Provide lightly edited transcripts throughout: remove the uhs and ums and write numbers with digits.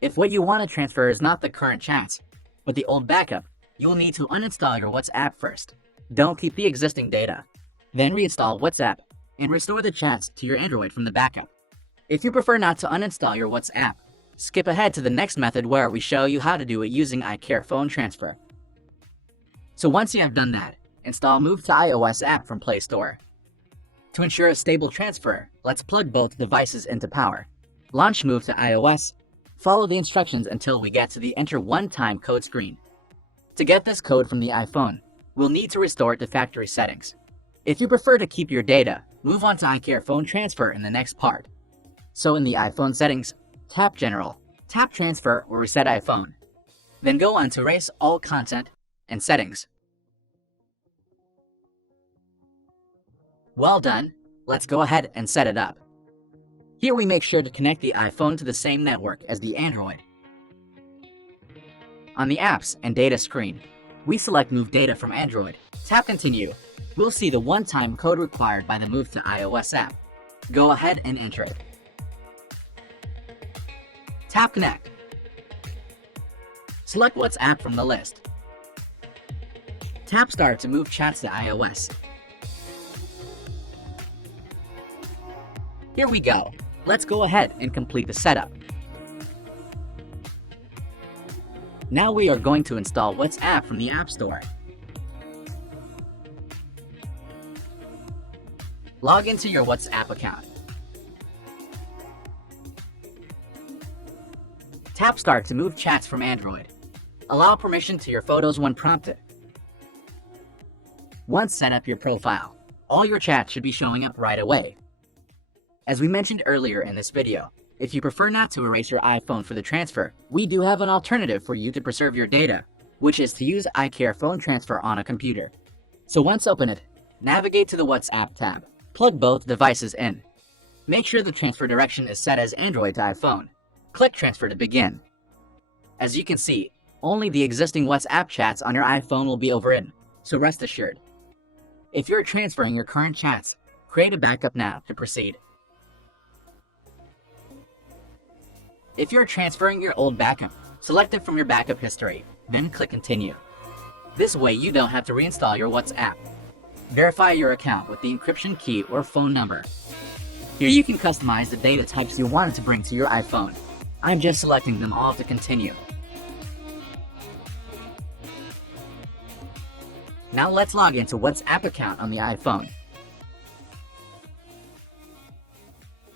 If what you want to transfer is not the current chats, but the old backup, you will need to uninstall your WhatsApp first. Don't keep the existing data. Then reinstall WhatsApp and restore the chats to your Android from the backup. If you prefer not to uninstall your WhatsApp, skip ahead to the next method where we show you how to do it using iCare phone transfer. So once you have done that, install Move to iOS app from Play Store. To ensure a stable transfer, let's plug both devices into power. Launch Move to iOS. Follow the instructions until we get to the Enter One-Time Code screen. To get this code from the iPhone, we'll need to restore it to factory settings. If you prefer to keep your data, move on to iCare phone transfer in the next part. So in the iPhone settings, tap General, tap Transfer or Reset iPhone. Then go on to Erase All Content and Settings. Well done, let's go ahead and set it up. Here we make sure to connect the iPhone to the same network as the Android. On the Apps and Data screen, we select Move Data from Android. Tap Continue. We'll see the one-time code required by the Move to iOS app. Go ahead and enter it. Tap Connect. Select WhatsApp from the list. Tap Start to move chats to iOS. Here we go. Let's go ahead and complete the setup. Now we are going to install WhatsApp from the App Store. Log into your WhatsApp account. Tap Start to move chats from Android. Allow permission to your photos when prompted. Once set up your profile, all your chats should be showing up right away. As we mentioned earlier in this video, if you prefer not to erase your iPhone for the transfer, we do have an alternative for you to preserve your data, which is to use iCare phone transfer on a computer. So once open it, navigate to the WhatsApp tab. Plug both devices in. Make sure the transfer direction is set as Android to iPhone. Click Transfer to begin. As you can see, only the existing WhatsApp chats on your iPhone will be overwritten, so rest assured. If you're transferring your current chats, create a backup now to proceed. If you're transferring your old backup, select it from your backup history, then click Continue. This way you don't have to reinstall your WhatsApp. Verify your account with the encryption key or phone number. Here you can customize the data types you want to bring to your iPhone. I'm just selecting them all to continue. Now let's log into WhatsApp account on the iPhone.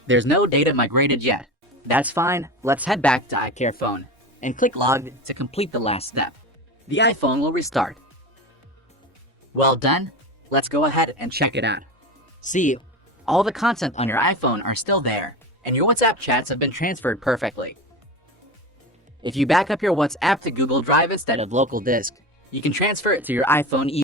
There's no data migrated yet. That's fine, let's head back to iCare phone and click Log to complete the last step. The iPhone will restart. Well done, let's go ahead and check it out. See, all the content on your iPhone are still there, and your WhatsApp chats have been transferred perfectly. If you back up your WhatsApp to Google Drive instead of local disk, you can transfer it to your iPhone easily.